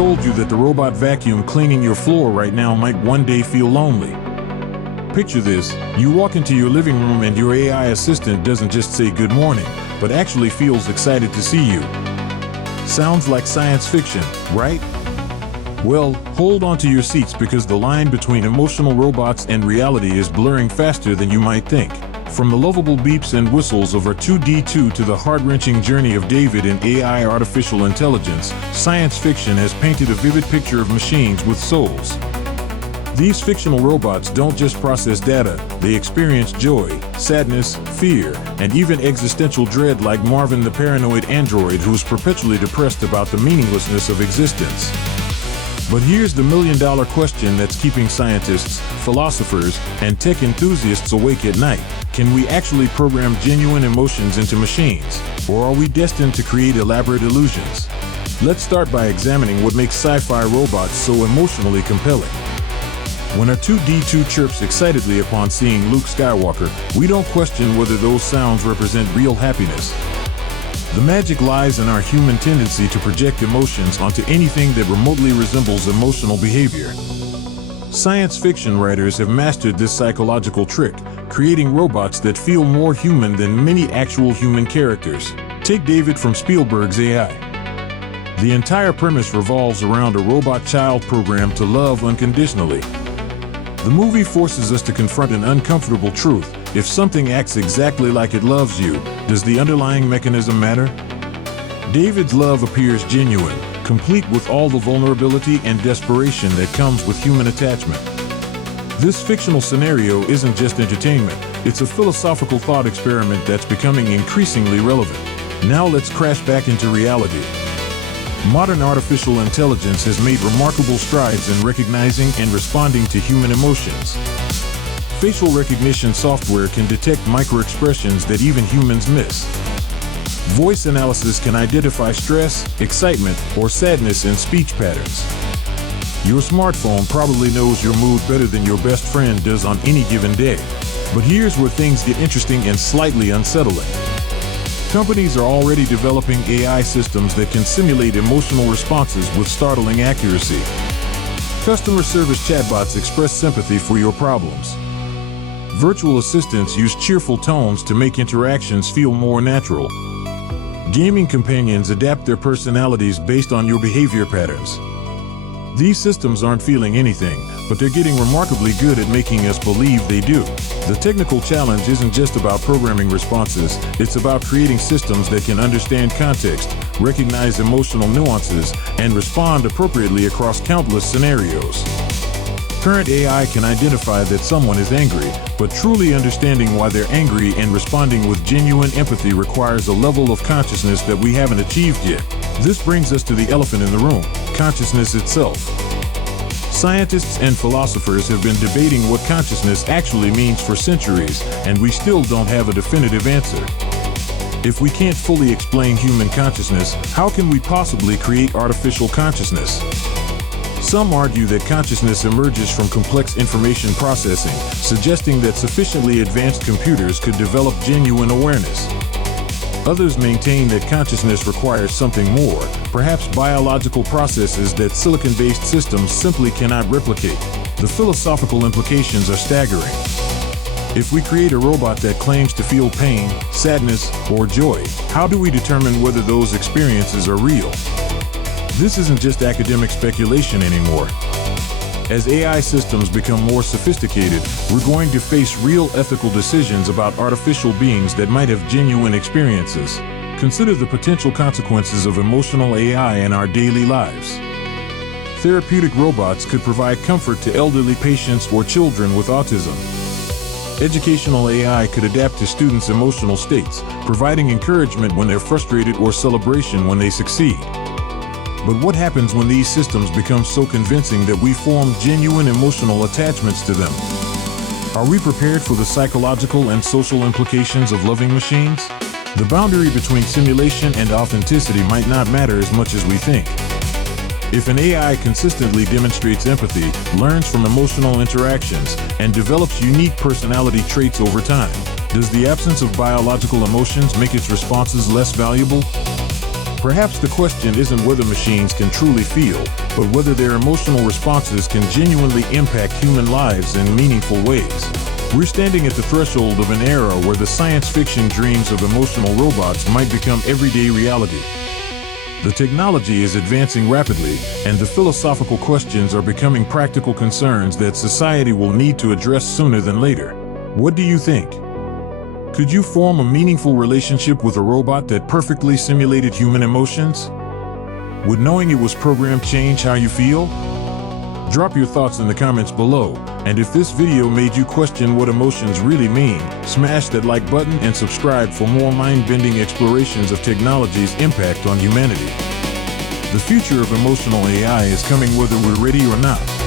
told you that the robot vacuum cleaning your floor right now might one day feel lonely? Picture this: you walk into your living room and your AI assistant doesn't just say good morning, but actually feels excited to see you. Sounds like science fiction, right? Well, hold on to your seats because the line between emotional robots and reality is blurring faster than you might think. From the lovable beeps and whistles of R2-D2 to the heart-wrenching journey of David in AI artificial intelligence, science fiction has painted a vivid picture of machines with souls. These fictional robots don't just process data, they experience joy, sadness, fear, and even existential dread, like Marvin the paranoid android who's perpetually depressed about the meaninglessness of existence. But here's the million-dollar question that's keeping scientists, philosophers, and tech enthusiasts awake at night. Can we actually program genuine emotions into machines, or are we destined to create elaborate illusions? Let's start by examining what makes sci-fi robots so emotionally compelling. When R2-D2 chirps excitedly upon seeing Luke Skywalker, we don't question whether those sounds represent real happiness. The magic lies in our human tendency to project emotions onto anything that remotely resembles emotional behavior. Science fiction writers have mastered this psychological trick, creating robots that feel more human than many actual human characters. Take David from Spielberg's AI. The entire premise revolves around a robot child programmed to love unconditionally. The movie forces us to confront an uncomfortable truth. If something acts exactly like it loves you, does the underlying mechanism matter? David's love appears genuine, complete with all the vulnerability and desperation that comes with human attachment. This fictional scenario isn't just entertainment, it's a philosophical thought experiment that's becoming increasingly relevant. Now let's crash back into reality. Modern artificial intelligence has made remarkable strides in recognizing and responding to human emotions. Facial recognition software can detect microexpressions that even humans miss. Voice analysis can identify stress, excitement, or sadness in speech patterns. Your smartphone probably knows your mood better than your best friend does on any given day. But here's where things get interesting and slightly unsettling. Companies are already developing AI systems that can simulate emotional responses with startling accuracy. Customer service chatbots express sympathy for your problems. Virtual assistants use cheerful tones to make interactions feel more natural. Gaming companions adapt their personalities based on your behavior patterns. These systems aren't feeling anything, but they're getting remarkably good at making us believe they do. The technical challenge isn't just about programming responses, it's about creating systems that can understand context, recognize emotional nuances, and respond appropriately across countless scenarios. Current AI can identify that someone is angry, but truly understanding why they're angry and responding with genuine empathy requires a level of consciousness that we haven't achieved yet. This brings us to the elephant in the room: consciousness itself. Scientists and philosophers have been debating what consciousness actually means for centuries, and we still don't have a definitive answer. If we can't fully explain human consciousness, how can we possibly create artificial consciousness? Some argue that consciousness emerges from complex information processing, suggesting that sufficiently advanced computers could develop genuine awareness. Others maintain that consciousness requires something more, perhaps biological processes that silicon-based systems simply cannot replicate. The philosophical implications are staggering. If we create a robot that claims to feel pain, sadness, or joy, how do we determine whether those experiences are real? This isn't just academic speculation anymore. As AI systems become more sophisticated, we're going to face real ethical decisions about artificial beings that might have genuine experiences. Consider the potential consequences of emotional AI in our daily lives. Therapeutic robots could provide comfort to elderly patients or children with autism. Educational AI could adapt to students' emotional states, providing encouragement when they're frustrated or celebration when they succeed. But what happens when these systems become so convincing that we form genuine emotional attachments to them? Are we prepared for the psychological and social implications of loving machines? The boundary between simulation and authenticity might not matter as much as we think. If an AI consistently demonstrates empathy, learns from emotional interactions, and develops unique personality traits over time, does the absence of biological emotions make its responses less valuable? Perhaps the question isn't whether machines can truly feel, but whether their emotional responses can genuinely impact human lives in meaningful ways. We're standing at the threshold of an era where the science fiction dreams of emotional robots might become everyday reality. The technology is advancing rapidly, and the philosophical questions are becoming practical concerns that society will need to address sooner than later. What do you think? Could you form a meaningful relationship with a robot that perfectly simulated human emotions? Would knowing it was programmed change how you feel? Drop your thoughts in the comments below, and if this video made you question what emotions really mean, smash that like button and subscribe for more mind-bending explorations of technology's impact on humanity. The future of emotional AI is coming whether we're ready or not.